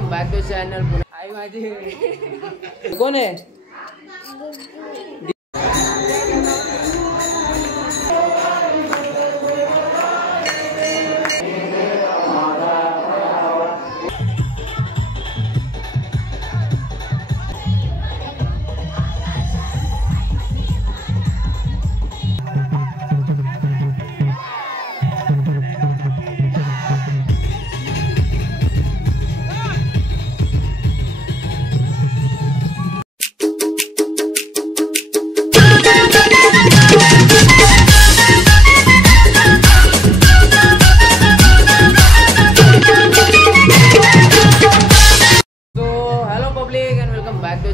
Welcome back to channel. आई माझी कोण आहे?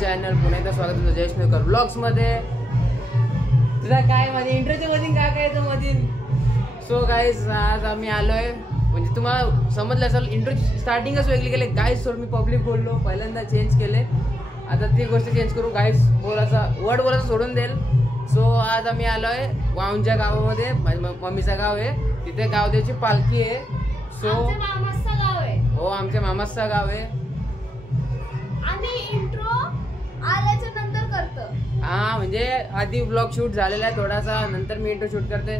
चॅनल पुन्हा एकदा स्वागत आहे जयेश नेकर ब्लॉग्स मध्ये. तुझा काय मध्ये इंट्रोच्या मधीन काय तो मधीन. सो गाईज आज आम्ही आलोय, म्हणजे तुम्हाला समजलं असेल इंट्रो स्टार्टिंगच वेगळी केले गाईज. सोड मी पब्लिक बोललो पहिल्यांदा चेंज केले, आता ती गोष्ट चेंज करू. गाईज बोलायचा वर्ड बोलायचा सोडून देईल. सो आज आम्ही आलोय वाऊंच्या गावामध्ये, मम्मीचं गाव आहे. तिथे गावदेवची पालखी आहे. सो हो आमच्या मामाचं गाव आहे. आणि इंट्रो आल्याच्या नंतर करतो. हा म्हणजे आधी ब्लॉग शूट झालेला आहे थोडासा, नंतर मी इंट्रो शूट करते.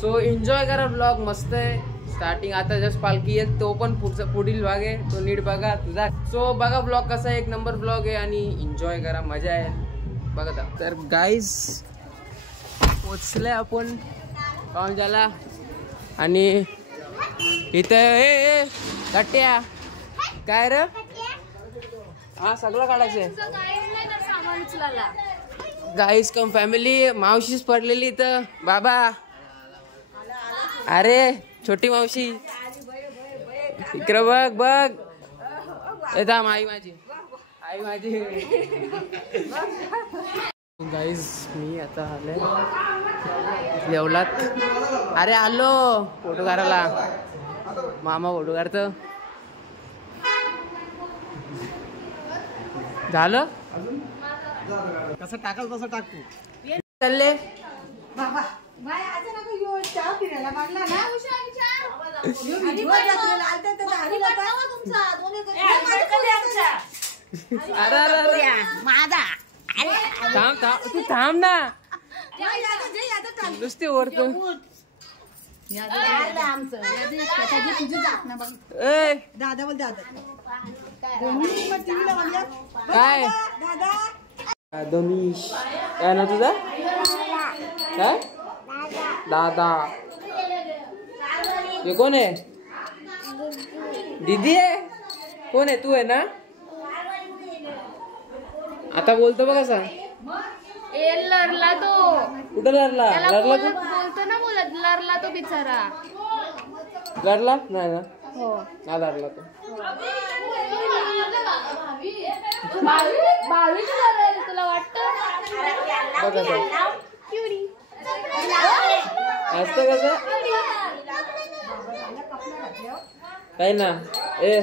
सो एन्जॉय करा ब्लॉग, मस्त आहे. स्टार्टिंग आता जस्ट पालखी आहे, तो पण पुढील भाग आहे, तो नीट बघा तुझा. सो बघा ब्लॉग कसा आहे, एक नंबर ब्लॉग आहे आणि एन्जॉय करा, मजा आहे बघा. तर गाईज पोचले आपण पाहुणचाला आणि इथे गट्ट्या काय रे. हा सगळं काढायचंय. गाईस कम फॅमिली. मावशीच पडलेली इथं बाबा. अरे छोटी मावशी इकडं बघ बघ. येता आई माझी, आई माझी. गाईस मी आता आले जेवलात. अरे आलो फोटो काढायला. मामा फोटो काढतो. झालं कसं टाकाल तसं टाकतो. चालले थांब थांब तू थांब ना, नुसते ओरतो. दादा बोल दादा काय दोनीश काय ना तुझा काय दादा. हे कोण आहे? दीदी आहे. कोण आहे? तू आहे ना. आता बोलतो बघ कसा. लरला तो. कुठं लढला? लढला तू बोलतो ना, बोलत लरला तो बिचारा. लढला नाही ना. हो हा लढला तो. 22 तुला वाटतं असतं कसं काही ना. ए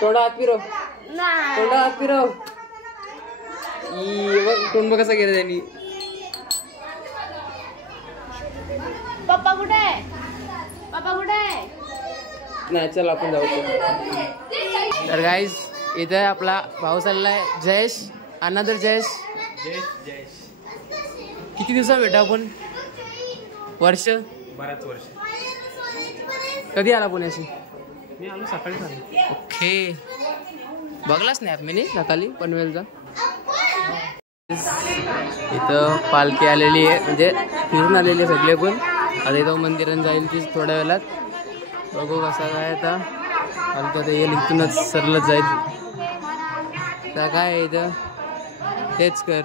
तोंडा हात फिरव, तोंडा हात फिरव. तोंड कसा गेला त्यांनी. पप्पा कुठे आहे? पप्पा कुठे आहे? नाही चल आपण जाऊ. तर गाईज इथे आपला भाऊ चाललाय जयेश, अनदर जयेश. किती दिवसा भेटा आपण? वर्ष, बराच वर्ष. कधी आला पुण्याशी? मी आलो सकाळी झालं. ओके बघलाच नाही मी सकाळी पनवेलचा. इथं पालखी आलेली आहे, म्हणजे फिरून आलेली आहे सगळे. पण आता इथं मंदिरात जाईल ती थोड्या वेळात. बघू कसा काय. आता आता ते येईल इथूनच सरलच जाईल. तर काय आहे इथं तेच कर.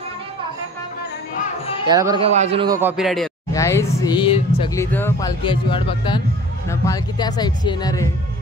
याला बरं काय वाजू नको, कॉपीराईट येईल. गाईज ही सगळी इथं पालखी याची वाट बघतात ना. पालखी त्या साईडची येणार आहे.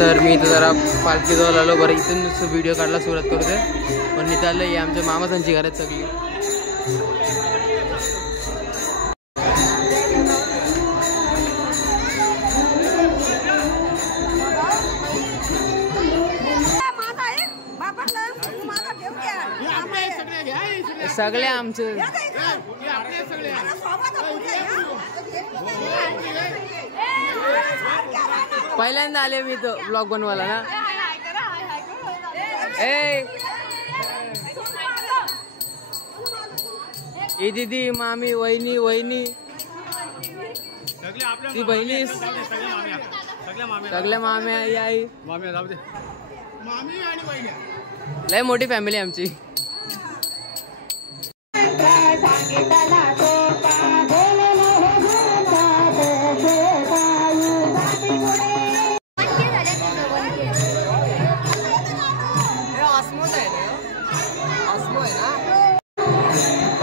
तर मी इथं जरा पालखीजवळ आलो. बरं इथून व्हिडिओ काढला सुरुवात करतोय, पण इथं आलं हे आमच्या मामासांची घरात सगळी. सगळे आमचे पहिल्यांदा आले मी तो ब्लॉग बनवायला ना. ए दीदी मामी वहिनी वहिनी ती बहिणी सगळ्या माम्या आई लय मोठी फॅमिली आमची.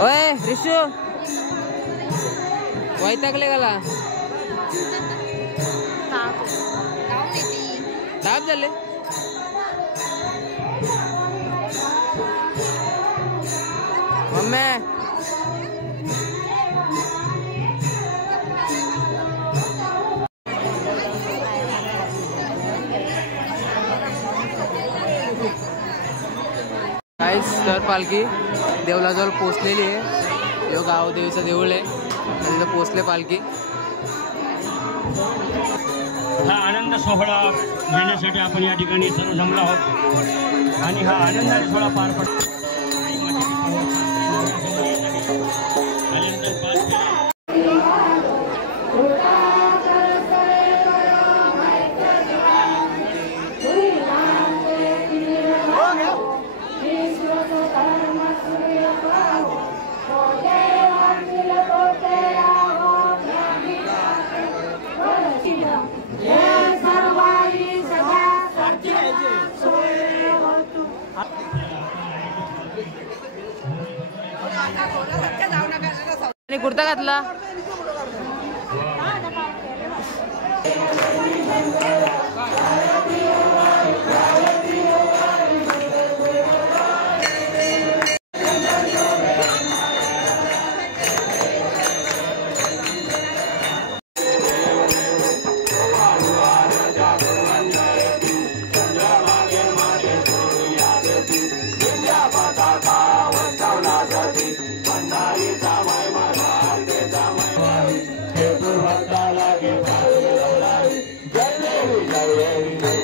ओय रिशू वैतागले गेला ताप झाले. मम्मी तर पालखी देवलाजवळ पोचलेली आहे. जो गाव देवीचं देऊळ आहे तिथं पोचले पालखी. हा आनंद सोहळा घेण्यासाठी आपण या ठिकाणी सर्व जमलो आहोत आणि हा आनंदाने सोहळा पार पडतो. कुर्ता घातला. Jai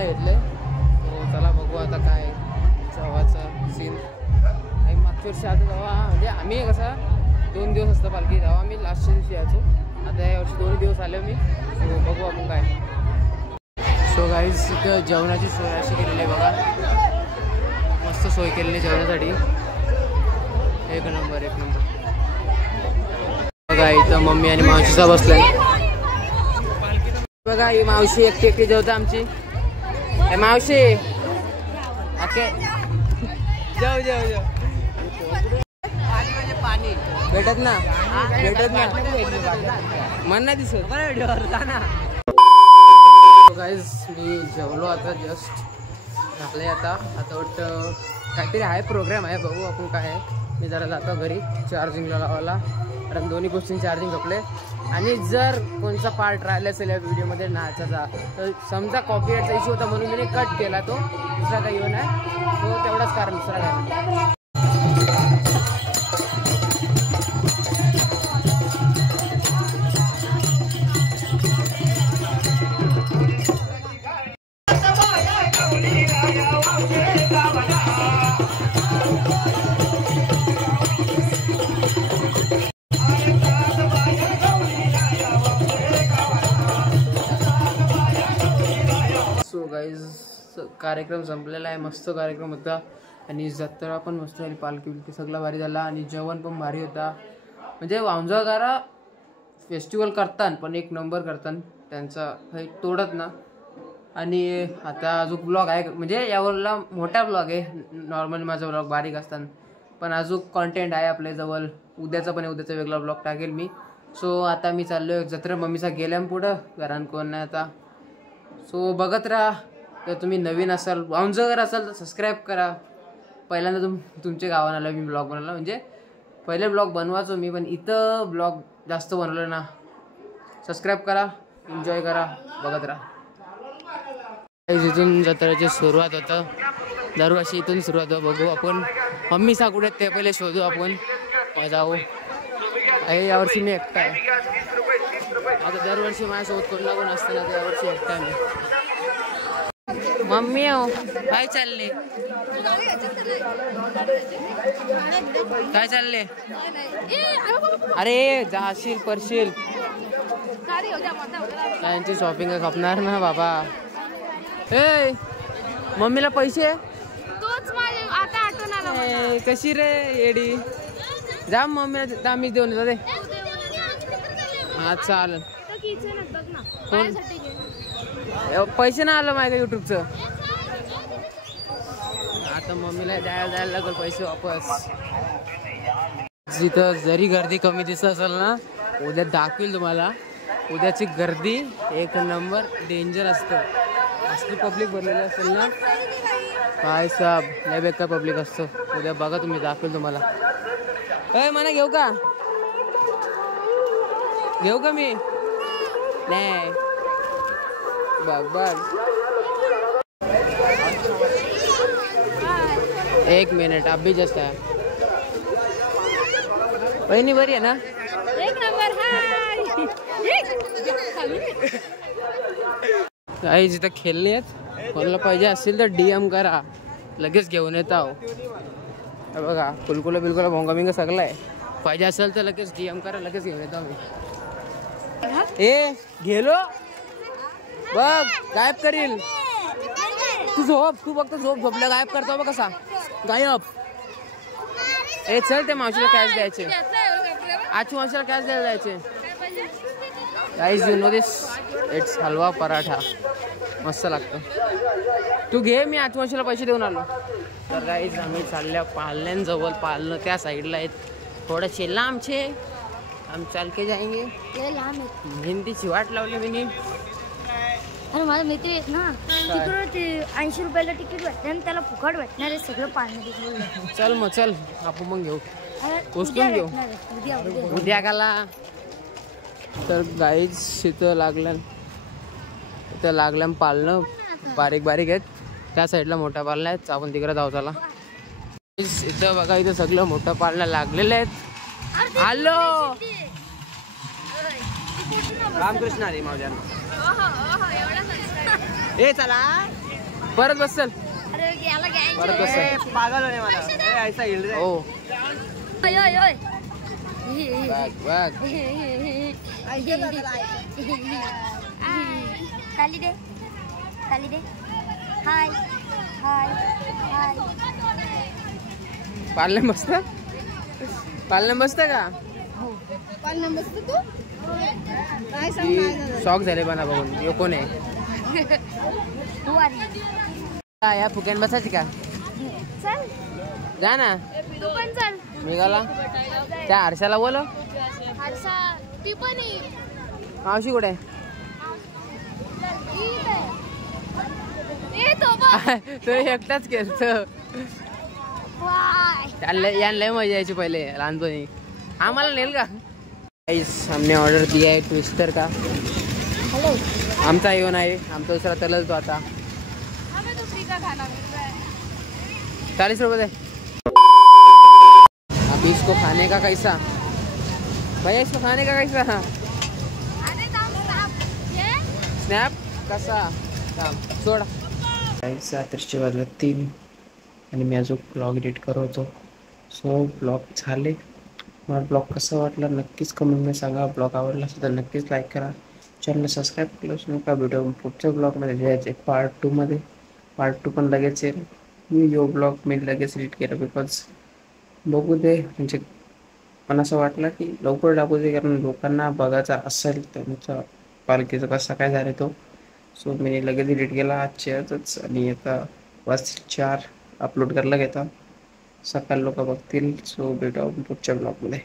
राहायला घेतले. तो चला बघू आता काय जेव्हाचा सीन. आणि मागच्या वर्षी आता जेव्हा म्हणजे आम्ही कसा 2 दिवस असतं पालखी, तेव्हा आम्ही लास्टच्या दिवशी यायचो. आता यावर्षी 2 दिवस आले मी. सो बघू आपण काय. सो गाईज इथं जेवणाची सोय अशी केलेली आहे बघा. मस्त सोय केलेली जेवणासाठी. एक नंबर एक नंबर. बघा इथं मम्मी आणि मावशीचा बसलाय बघा. ही मावशी एकटी जेवता आमची. मावशी ओके जाऊ जाऊ जाऊ. पाणी म्हणजे पाणी भेटत ना मन नाही दिसत ना. गाईज मी जेवलो आता जस्ट टाकले. आता वाटतं काहीतरी आहे प्रोग्राम आहे. बघू आपण काय आहे. मी जरा जातो घरी चार्जिंगला लावायला, कारण दोन्ही गोष्टींची चार्जिंग झोपले. आणि जर कोणचा पार्ट राहिला असेल या व्हिडिओमध्ये नाचाचा तर समजा कॉपीराईटचा इश्यू होता म्हणून मी कट केला तो. दुसरा काही येऊ नाही. तो तेवढाच कारण, दुसरा काय. सो गाईज कार्यक्रम संपलेला आहे. मस्त कार्यक्रम होता. आणि जत्रा पण मस्त झाली. पालखी बिलकी सगळं भारी झाला. आणि जेवण पण भारी होता. म्हणजे वांजळगारा फेस्टिवल करतात पण एक नंबर करतात त्यांचा काही तोडत ना. आणि आता अजून ब्लॉग आहे, म्हणजे यावरला मोठा ब्लॉग आहे. नॉर्मली माझा ब्लॉग बारीक असतात पण अजून कॉन्टेंट आहे आपल्याजवळ. उद्याचा पण उद्याचा वेगळा ब्लॉग टाकेल मी. सो आता मी चाललो जत्रा मम्मीचा गेल्या पुढं, घरान कोण नाही आता. सो बघत राहा. तर तुम्ही नवीन असाल, वांजळगार असाल तर सबस्क्राईब करा. पहिल्यांदा तुमच्या गावाला आलं मी ब्लॉग बनवला. म्हणजे पहिले ब्लॉग बनवायचो मी, पण इथं ब्लॉग जास्त बनवलं ना. सबस्क्राईब करा, एन्जॉय करा, बघत राहा. इथून जत्रेची सुरुवात होतं. दरवर्षी इथून सुरुवात होतं. बघू आपण मम्मी साकुडे ते पहिले शोधू आपण. जाऊ. यावर्षी मी एकटा आहे. आता दरवर्षी माझ्यासोबत कोण लागून असतं ना, यावर्षी एकटा मी. मम्मी हो काय चालले, काय चालले. अरे जाशील परशील. त्यांची शॉपिंग खपणार ना बाबा. ए मम्मीला पैसे कशी रे येडी. जा मम्मीला मी देऊन येतो. हा चालेल. पैसे ना आलं माझ्या युट्यूबचं. आता मम्मीला जायला लागेल पैसे वापस. जिथं जरी गर्दी कमी दिसत असेल ना, उद्या दाखवेल तुम्हाला. उद्याची गर्दी एक नंबर डेंजर असतं. असली पब्लिक बनलेली असेल ना काय साब, लय बेकार पब्लिक असतं. उद्या बघा तुम्ही, दाखवेल तुम्हाला. मला घेऊ का, घेऊ का मी. नाही बघ बघ. एक मिनिट अभी जस्ट आहे. बहिणी बरी आहे ना. एक नंबर. काही जिथं खेळले आहेत, कोणाला पाहिजे असेल तर DM करा, लगेच घेऊन येत आहो. बघा कुलकुला बिलकुला भोंगा बिंगा सगळं आहे. पाहिजे असेल तर लगेच DM करा, लगेच घेऊन येतो आम्ही. ए गेलो बघ, गायब करील. तू झोप, तू फक्त झोप. झोपल्या गायब करतो बघ कसा गायब. ए चल, ते मावशीला कॅश द्यायचे. आजची मावशीला कॅश द्यायला द्यायचे. Guys you know this, it's halwa paratha, मस्त लागतं. तू घे, मी आजच्या मावशीला पैसे देऊन आलो. तर गाईज आम्ही चालल्या पालण्यांजवळ. पालनं त्या साईडला आहेत, थोडेसे लांबचे. हम चाल के जाएंगे. हिंदीची वाट लावली मी. अरे माझा मित्र आहेत ना, तिकडे ते 80 रुपयाला तिकीट भेटते आणि त्याला फुकट भेटणार आहे सगळं पाळणं. चल मग चल, आपण मग घेऊ, उचलून घेऊ उद्या गाला. तर गाईज इथं लागलं पालणं बारीक बारीक आहेत. त्या साईडला मोठ्या पालण्या आहेत, आपण तिकडे जाऊ. चला इथं बघा, इथं सगळं मोठं पालण्या लागलेलं आहेत. हॅलो रामकृष्ण हरी मावजा. ए चला परत बसल अरे याला परत घ्यायचं. बसल. पागल होणे मला ऐसा हिल रे. हो ओय ओय ओय. बघ ताली दे ताली दे. हाय हाय हाय. पाळणे मस्त पाळणे मस्त का शॉक झाले बना बघून यो कोण आहे तू आली. या फुक्यान बसायची का चल जा ना तू पण चल. निघाला त्या आरशाला बोल हर्षा ती पण येईल. मावशी कुठे ये तो बघ. तो एकटाच खेळतो वाय. यांना मजा यायची पहिले लहानपणी आम्हाला नेल का हमने ऑर्डर दिया है ट्विस्टर का हेलो. आमचा येऊन आहे आमचा दुसरा तलल तो आता हमें तो फ्री का खाना मिल रहा है. 40 रुपए दे अब इसको खाने का कैसा भैया इसको खाने का कैसा अरे थांब थांब. ये स्नॅप कसा थांब सोडा रात्रीचे वाजले 3 आणि मी अजून ब्लॉग एडिट करत होतो सो ब्लॉग झाले मला ब्लॉग कसा वाटला नक्कीच कमेंटमध्ये सांगा ब्लॉग आवडला असेल तर नक्कीच लाईक करा चॅनल सबस्क्राईब केलं असं नका व्हिडिओ पुढच्या ब्लॉगमध्ये द्यायचे पार्ट 2 मध्ये पार्ट 2 पण लगेच येईल मी यो ब्लॉग मी लगेच एडिट केला बिकॉज बघू दे म्हणजे मला असं वाटलं की लवकर टाकू दे कारण लोकांना बघायचा असेल त्यांचा पालखीचा कसा काय झाला तो सो मी लगेच एडिट केला आजच्या आजच आणि आता 4 अपलोड करायला घेता सकाळ लोक बघतील सो भेटू आपण पुढच्या ब्लॉगमध्ये